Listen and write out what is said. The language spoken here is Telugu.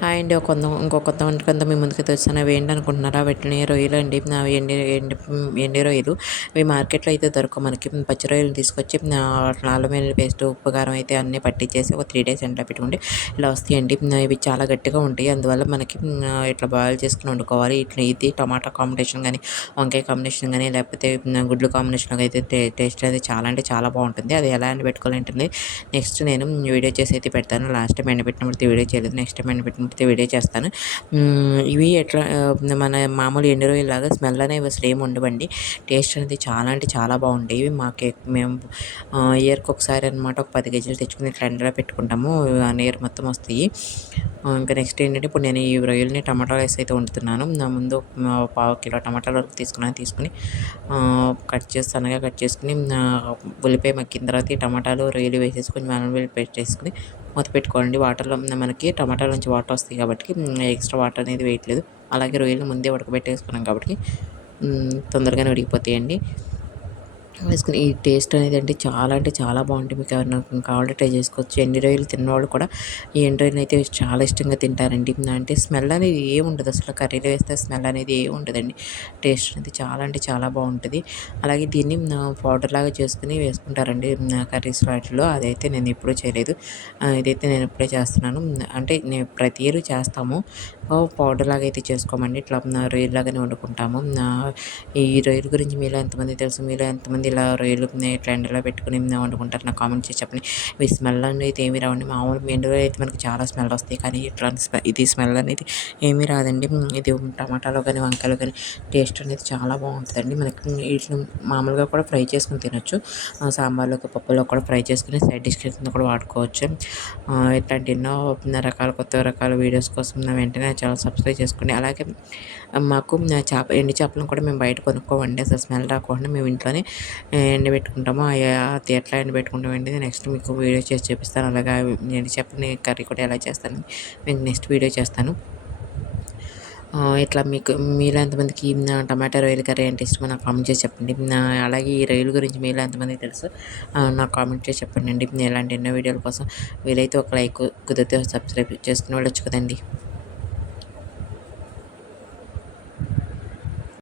హాయ్ అండి. ఇంకో కొత్త వంటకంతో మీ ముందుకైతే వచ్చాను. అవి ఏంటనుకుంటున్నారా? వీటిని రొయ్యలు అండి. అవి ఎండి రొయ్యలు. ఇవి మార్కెట్‌లో అయితే దొరకవు మనకి. పచ్చి రొయ్యలను తీసుకొచ్చి అల్లం వెల్లుల్లి పేస్ట్, ఉప్పు, కారం అయితే అన్నీ పట్టించేసి ఒక 3 డేస్ ఎండలో పెట్టుకుంటే ఇలా వస్తాయండి. ఇవి చాలా గట్టిగా ఉంటాయి. అందువల్ల మనకి ఇట్లా బాయిల్ చేసుకొని వండుకోవాలి. ఇది టమాటా కాంబినేషన్ గానీ, వంకాయ కాంబినేషన్ గానీ, లేకపోతే గుడ్లు కాంబినేషన్‌లో అయితే టేస్ట్ అనేది చాలా అంటే చాలా బాగుంటుంది. అది ఎలా ఎండబెట్టుకోవాలంటే నెక్స్ట్ నేను వీడియో చేసి అయితే పెడతాను. లాస్ట్ టైం ఎండబెట్టినప్పుడు వీడియో చేయలేదు. నెక్స్ట్ టైం ఎండబెట్టినప్పుడు వీడియో చేస్తాను. ఇవి ఎట్లా మన మామూలు ఎండు రొయ్యలాగా స్మెల్ అనేవి అసలు ఏమి ఉండవండి. టేస్ట్ అనేది చాలా అంటే చాలా బాగుంటాయి. మేము ఇయర్కి ఒకసారి అనమాట ఒక 10 కేజీలు తెచ్చుకుని ఇట్లా ఎండలో పెట్టుకుంటాము. ఇయర్ మొత్తం వస్తాయి. ఇంకా నెక్స్ట్ ఏంటంటే ఇప్పుడు నేను ఈ రొయ్యలని టమాటాలు వేసి అయితే వండుతున్నాను. నా ముందు పావు కిలో టమాటాల వరకు తీసుకుని సన్నగా కట్ చేసుకుని ఉల్లిపాయ మగ్గిన తర్వాత ఈ టమాటాలు రొయ్యలు వేసేసుకొని అల్లం వెల్లుల్లి పేస్ట్ వేసుకుని మూత పెట్టుకోండి. వాటర్లో మనకి టమాటాల నుంచి వాటర్ వస్తాయి కాబట్టి ఎక్స్ట్రా వాటర్ అనేది వేయట్లేదు. అలాగే రొయ్యలు ముందే ఉడకబెట్టేసుకున్నాం కాబట్టి తొందరగానే ఉడికిపోతాయండి. వేసుకుని ఈ టేస్ట్ అనేది అంటే చాలా బాగుంటుంది. మీకు ఎవరైనా కావాలంటే ట్రై చేసుకోవచ్చు. ఎండు రొయ్యలు తిన్నవాళ్ళు కూడా ఈ ఎండు రొయ్యలు అయితే చాలా ఇష్టంగా తింటారండి. అంటే స్మెల్ అనేది ఏమి ఉండదు. అసలు కర్రీలో వేస్తే స్మెల్ అనేది ఏమి ఉండదండి. టేస్ట్ అనేది చాలా అంటే చాలా బాగుంటుంది. అలాగే దీన్ని పౌడర్ లాగా చేసుకుని వేసుకుంటారండి కర్రీస్ వాటిలో. అదైతే నేను ఎప్పుడూ చేయలేదు. ఇదైతే నేను ఇప్పుడే చేస్తున్నాను. అంటే నేను ప్రతి ఇయర్ చేస్తాము. పౌడర్ లాగా అయితే చేసుకోమండి. ఇట్లా రొయ్యలాగానే వండుకుంటాము. ఈ రొయ్యల గురించి మీలో ఎంతమంది తెలుసు? మీలో ఎంతమంది ఇలా రొయ్యలు ఇట్లా ఎండలో పెట్టుకుని వండుకుంటారు? నాకు కామెంట్ చేసి చెప్పండి. ఇవి స్మెల్ అనేది ఏమి రావండి. మామూలు ఎండు రొయ్యలు అయితే మనకి చాలా స్మెల్ వస్తాయి. కానీ ఇట్లాంటి ఇది స్మెల్ అనేది ఏమీ రాదండి. ఇది టమాటాలో కానీ వంకాయలో కానీ టేస్ట్ అనేది చాలా బాగుంటుందండి. మనకి వీటిని మామూలుగా కూడా ఫ్రై చేసుకుని తినొచ్చు. సాంబార్లోకి పప్పులో కూడా ఫ్రై చేసుకుని సైడ్ డిష్ కింద కూడా వాడుకోవచ్చు. ఇట్లాంటి ఎన్నో కొత్త రకాల వీడియోస్ కోసం వెంటనే ఛానల్ సబ్స్క్రైబ్ చేసుకోండి. అలాగే మాకు ఎండు చేపలను కూడా మేము బయట కొనుక్కోమండి. అసలు స్మెల్ రాకుండా మేము ఇంట్లోనే ఎండబెట్టుకుంటాము. అది ఎట్లా ఎండబెట్టుకుంటామండి నెక్స్ట్ మీకు వీడియో చేసి చూపిస్తాను. అలాగే ఎండు చేపలని కర్రీ కూడా ఎలా చేస్తాను మీకు నెక్స్ట్ వీడియో చేస్తాను. ఇట్లా మీలో ఎంతమందికి టమాటా రొయ్యల కర్రీ అంటే ఇష్టమో నాకు కామెంట్ చేసి చెప్పండి. అలాగే ఈ రొయ్యల గురించి మీలో ఎంతమందికి తెలుసు నాకు కామెంట్ చేసి చెప్పండి అండి. ఇలాంటి ఎన్నో వీడియోల కోసం వీలైతే ఒక లైక్ కుదిరితే సబ్స్క్రైబ్ చేసుకుని వెళ్ళొచ్చు కదండి.